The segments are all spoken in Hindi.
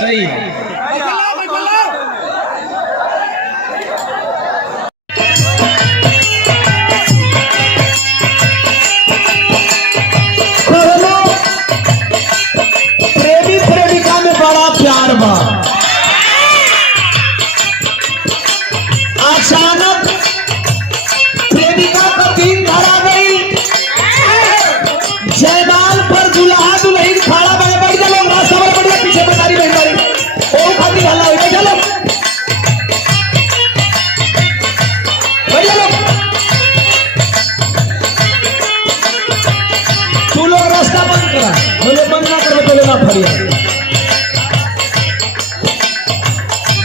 सही है। प्रेमी प्रेमिका में बड़ा प्यार बा। अचानक प्रेमिका का दिन धरा गई। जयमाल पर दुल्हा दुल्हन खड़ा बने बैठ चलो रास्ता में बढ़िया पीछे बेचारी बहन बारी ओ खाती हल्ला हो गया। चलो बढ़िया लोग तू लोग रास्ता बंद करा बोले बंद ना करो बोले ना फरिया।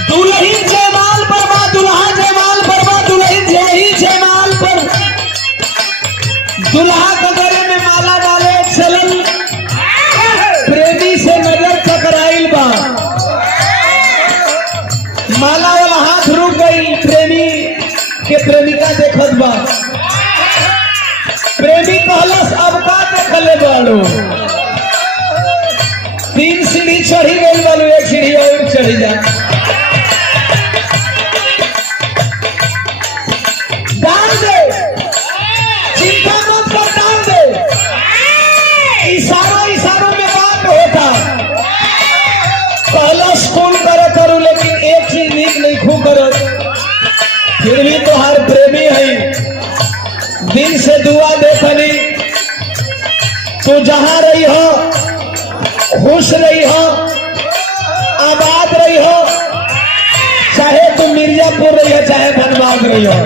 दुल्हन जयमाल पर बा दुल्हा जयमाल पर बा दुल्हन जयमाल पर दुल्हा के गले में माला डाले चलन प्रेमी से नजर टकराइल बा। माला वाला हाथ रुक गई प्रेमी के प्रेमिका देखत बा। प्रेमी कहलस अब का देखले बाड़ो। 3 सीढ़ी चढ़ी गई बालू 1 सीढ़ी और चढ़ी जा। डाल दे चिंता मत कर डाल दे। इशारों में बात होता। पहला स्कूल करे करूँ लेकिन एक चीज नीक नहीं खू करो। फिर भी तो हर प्रेमी है दिल से दुआ देखनी तू जहां रही हो खुश रही हो आबाद रही हो चाहे तू मिर्जापुर रही हो चाहे धनबाद रही हो।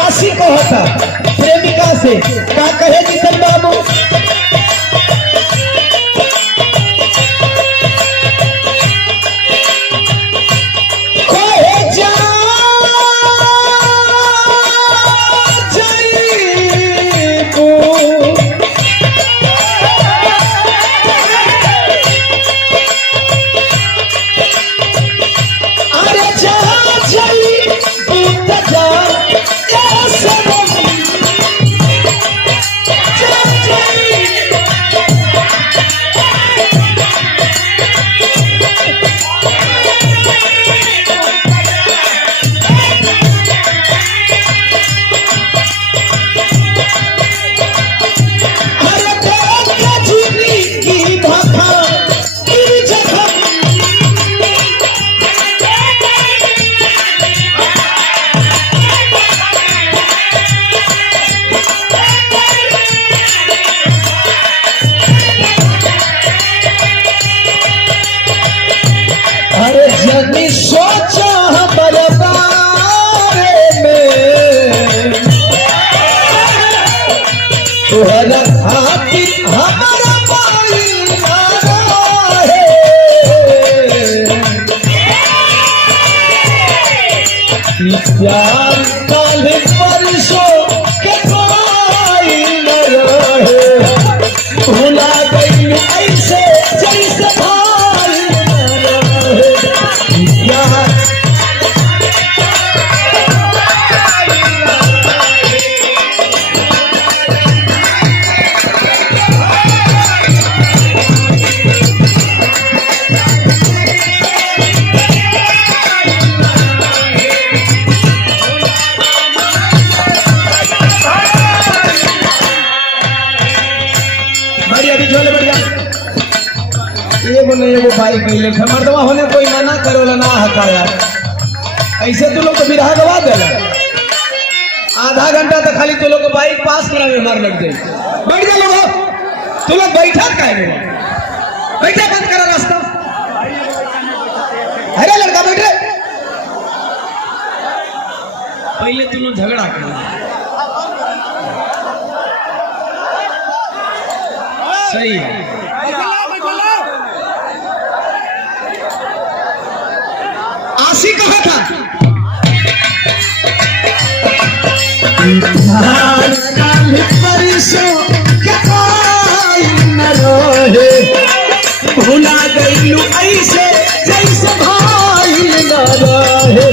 आशिक होता प्रेमिका से का कहे किशन बाबू सोचा हमारे बारे में तुहरा खातिर हमारा पाई है प्यार काल परसों के कोई न रहे भुला गई ऐसे जैसे भाई न रहे। एगो नहीं एगो बाइक मिले मर्दवा होने कोई मना करो ना हकाया ऐसे तू लोग तो बिरहा गवा देला। आधा घंटा तो खाली तू लोग को बाइक पास कराने में मार लग जाए। बैठ जा लोग तू लोग बैठा काहे बैठा बंद करा रास्ता। अरे लड़का बैठ रे पहले तू लोग झगड़ा कर सही है। आशी कहा था परसों क्या कोई न रहे भुला गई ऐसे जैसे भाई न रहे।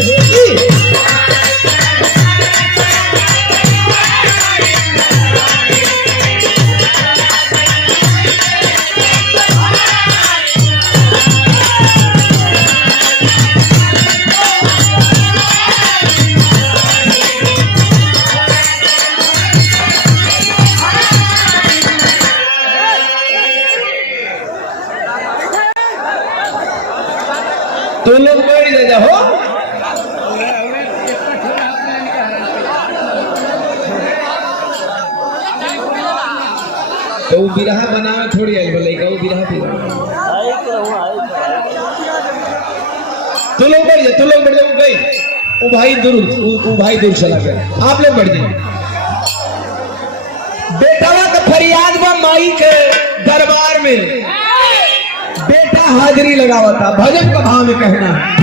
तो वो बिरहा बनावे थोड़ी आई बोले का वो बिरहा पी तो लोग बढ़ जाओ गई वो भाई दूर चला गया। आप लोग बढ़ जाइए। बेटावा का फरियाद बा माई के दरबार में, बेटा हाजिरी लगावा था, भजन का भाव में कहना है।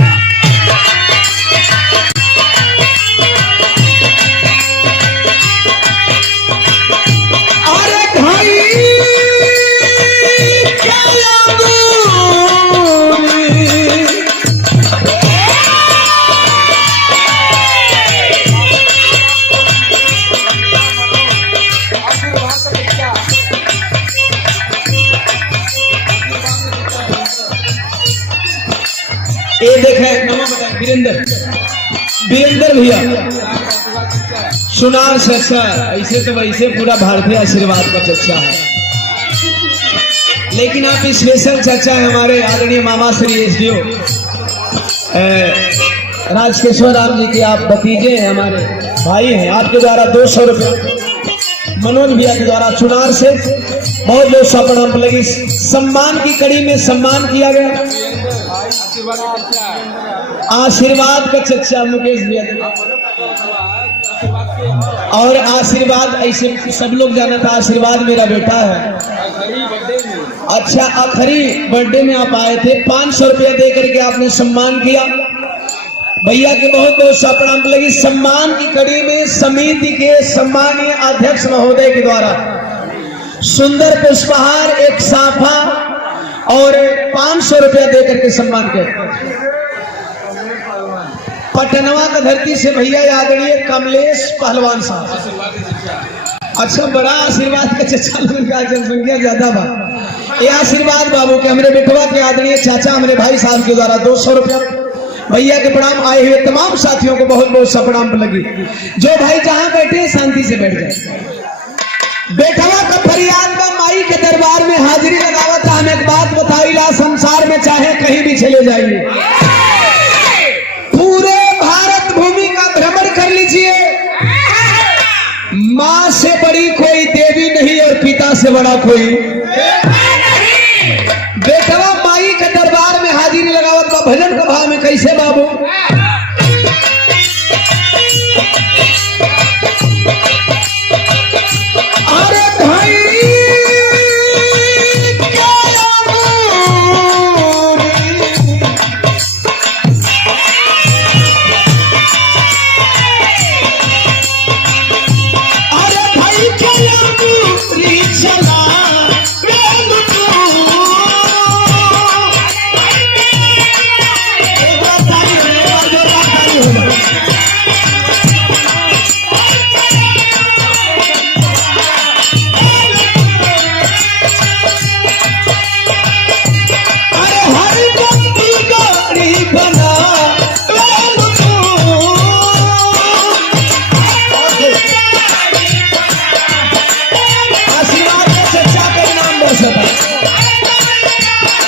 ये देखें वीरेंद्र भैया सुनार चर्चा, ऐसे तो वैसे पूरा भारतीय आशीर्वाद का चर्चा है, लेकिन आप स्पेशल चर्चा है हमारे आदरणीय मामा श्री एसडीओ राजकेश्वर राम जी के आप भतीजे हैं, हमारे भाई हैं। आपके द्वारा 200 रुपये मनोज भैया के द्वारा चुनार से बहुत लोग सपना लगी सम्मान की कड़ी में सम्मान किया गया। आशीर्वाद का चर्चा मुकेश भैया और आशीर्वाद ऐसे सब लोग जाना था। आशीर्वाद मेरा बेटा है। अच्छा आखिरी बर्थडे में आप आए थे, 500 रुपया दे करके आपने सम्मान किया भैया के बहुत बहुत सपना लगी। सम्मान की कड़ी में समिति के सम्मानीय अध्यक्ष महोदय के द्वारा सुंदर पुष्पहार, एक साफा और 500 रुपया दे करके सम्मान किया। पटनवा का धरती से भैया आदरणीय कमलेश पहलवान साहब। अच्छा बड़ा आशीर्वाद का चचा का जनसंख्या ज्यादा बा। ये आशीर्वाद बाबू के हमारे बेटवा के आदरणीय चाचा हमारे भाई साहब के द्वारा 200 रुपया भैया के प्रणाम। आए हुए तमाम साथियों को बहुत बहुत सप्रणाम लगी। जो भाई जहां बैठे शांति से बैठ जाए। बेटवा का फरियाद का माई के दरबार में हाजिरी लगावत। हम एक बात बताइला, संसार में चाहे कहीं भी चले जाइए, पूरे भारत भूमि का भ्रमण कर लीजिए, माँ से बड़ी कोई देवी नहीं और पिता से बड़ा कोई बेटवा माई के दरबार में हाजिरी लगावत का भजन का भाव में कैसे बाबू। अरे भाई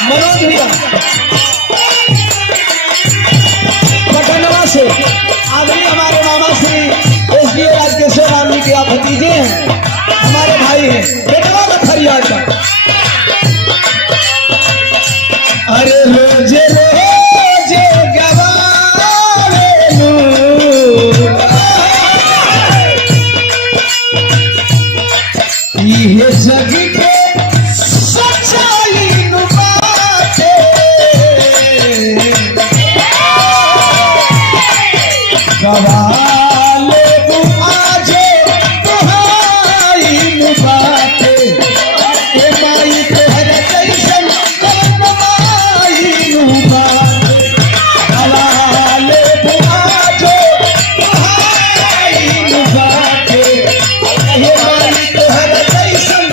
मनोज भैया पटनवा से आदरणीय हमारे मामा श्री एसडीओ राजकेश्वर राम जी के आप भतीजे हैं, हमारे भाई हैं। बेटवा का फरियाद का अरे रोजे रोजे गवावे ये जग के गवाले बुआजे तुहाई मुबाते ए माई तोहर कैसन माई मुबाते गवाले बुआजे तुहाई मुबाते ए माई तोहर कैसन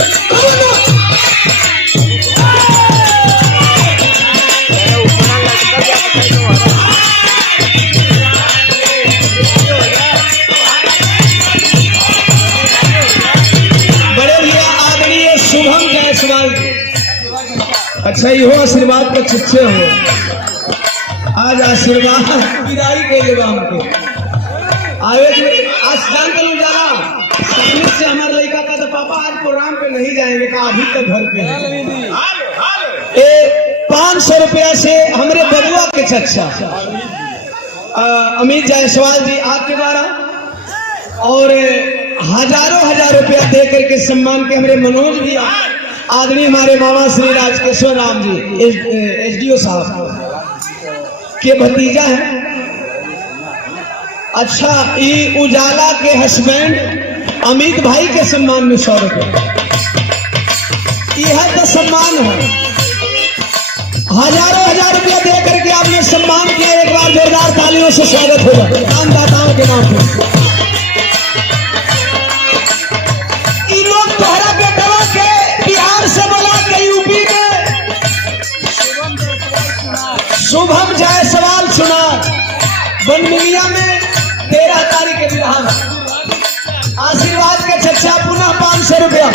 अच्छा ये हो आशीर्वाद का चिच्चे हो। आज आशीर्वाद विदाई के लिए हमको आवे आज जान कर जाना से हमारे लड़का का तो पापा आज प्रोग्राम पे नहीं जाएंगे, कहा अभी तक घर पे है। 500 रुपया से हमारे बरुआ के चचा अमित जायसवाल जी आपके द्वारा और हजार रुपया दे करके सम्मान के हमारे मनोज भी आदमी हमारे मामा श्री राजकेश्वर राम जी एसडीओ साहब के भतीजा है। अच्छा, ये उजाला के हस्बैंड अमित भाई के सम्मान में 100 रुपया, यह तो सम्मान है। हजार रुपया दे करके आपने सम्मान किया, एक बार जोरदार तालियों से स्वागत होगा दानदाताओं के नाम पे। इन लोग तोहरा बेटवा के बिहार से बोला के यूपी में शुभम जायसवाल चुना बनमिलिया में 13 तारीख के बिहार। आशीर्वाद के चचा पुनः 500 रुपया,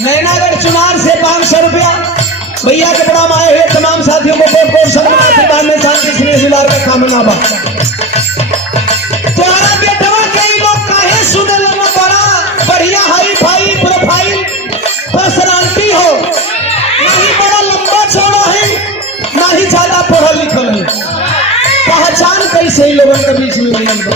नैनागढ़ चुनार से 500 रुपया। भैया के प्रणाम आए हुए तमाम साथियों को आशीर्वाद में शांति स्नेह दुलार का कामना बा। तुम्हारा बेटवा के लोग काहे सुने लगा, बड़ा बढ़िया हाई फाई प्रोफाइल पर्सनालिटी हो, नहीं बड़ा लंबा चौड़ा है, ना ही ज्यादा पढ़ा लिखल है, पहचान कैसे ही लोगों के बीच में मिलल बा।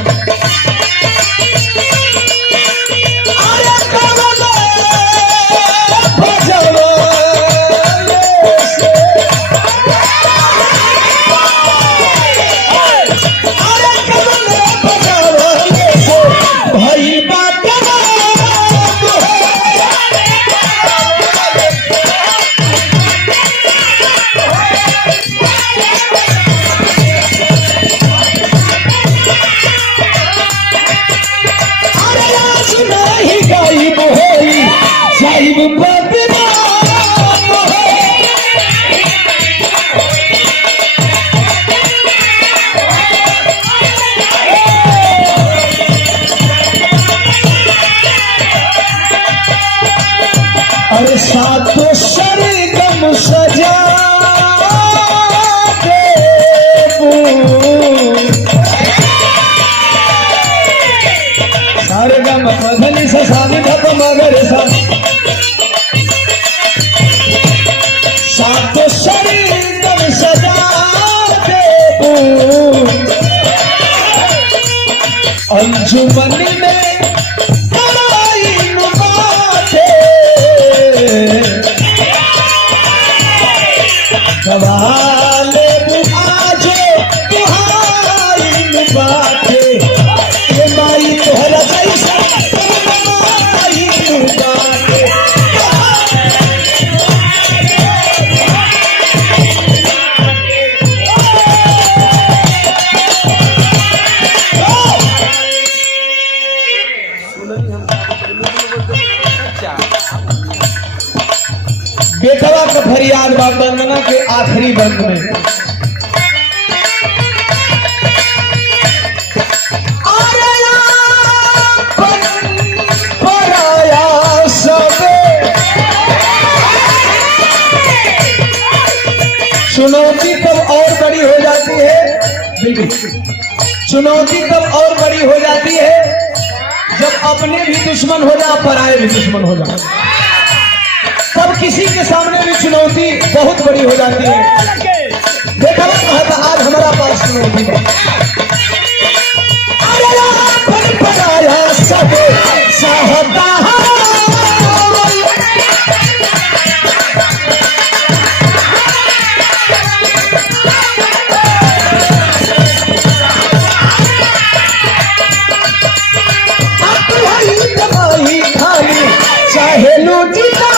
अरे सातों सरगम सजा सरगम मधनी सानी धप मगर सातों सरगम सजा अंजुमन में गवाले बुआजो तुहारी बाटे, ये माई तोहरा जैसा माई बाटे। बेटवा का फरियाद बा वंदना के आखिरी बंद में। चुनौती कब और बड़ी हो जाती है, चुनौती कब और बड़ी हो जाती है जब अपने भी दुश्मन हो जाए, पराये भी दुश्मन हो जाए, तब किसी के सामने भी चुनौती बहुत बड़ी हो जाती है। देखा था आज हमारा पास चुनौती है, सब साहता खाली चाहे लो जीता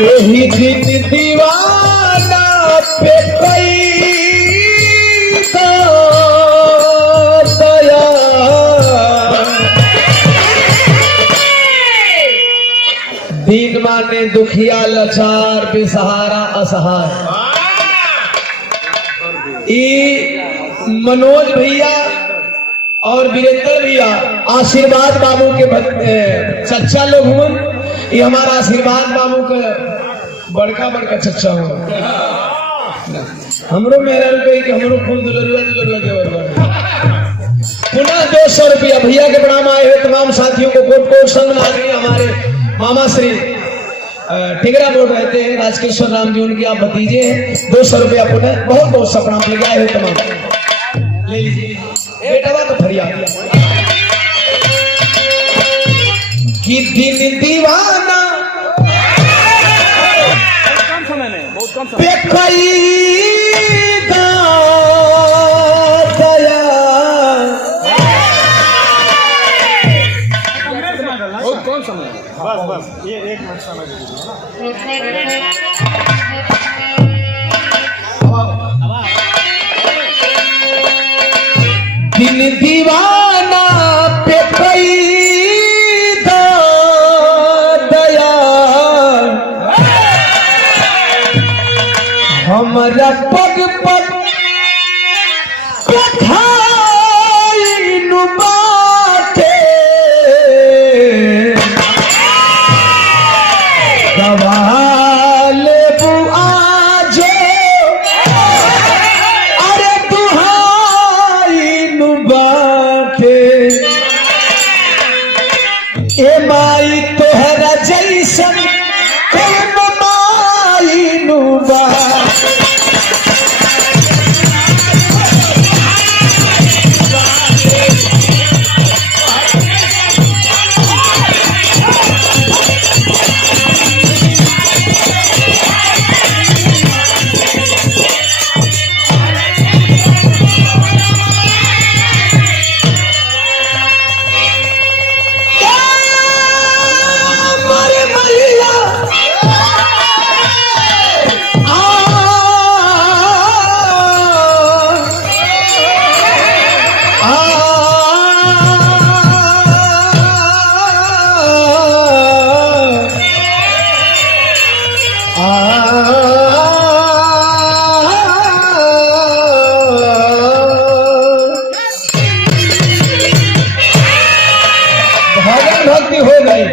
यही दिन दीवाना पे कई दया दीन माने दुखिया लाचार बेसहारा असहाय। मनोज भैया और वीरेंद्र भैया आशीर्वाद बाबू के चचा लोग हुए ये हमारा आशीर्वाद बाबू का बड़का बड़का चच्चा हो हमरो मेरा रुपये कि हमरो खून दुलरुआ के पुनः 200 रुपया भैया के प्रणाम आए हुए तमाम साथियों को कोट कोट संग आदमी हमारे मामा श्री टिगरा बोर्ड रहते हैं राजकेश्वर राम जी उनकी आप भतीजे हैं 200 रुपया पुनः बहुत बहुत सा प्रणाम लेके आए हुए तमाम ले लीजिए बेटा तो फरियाद कि दिन दीवाना पे कई कौन समय बस ये एक मिनट समय दिन दीवाना पे कई दया हमारा पग पग बाटे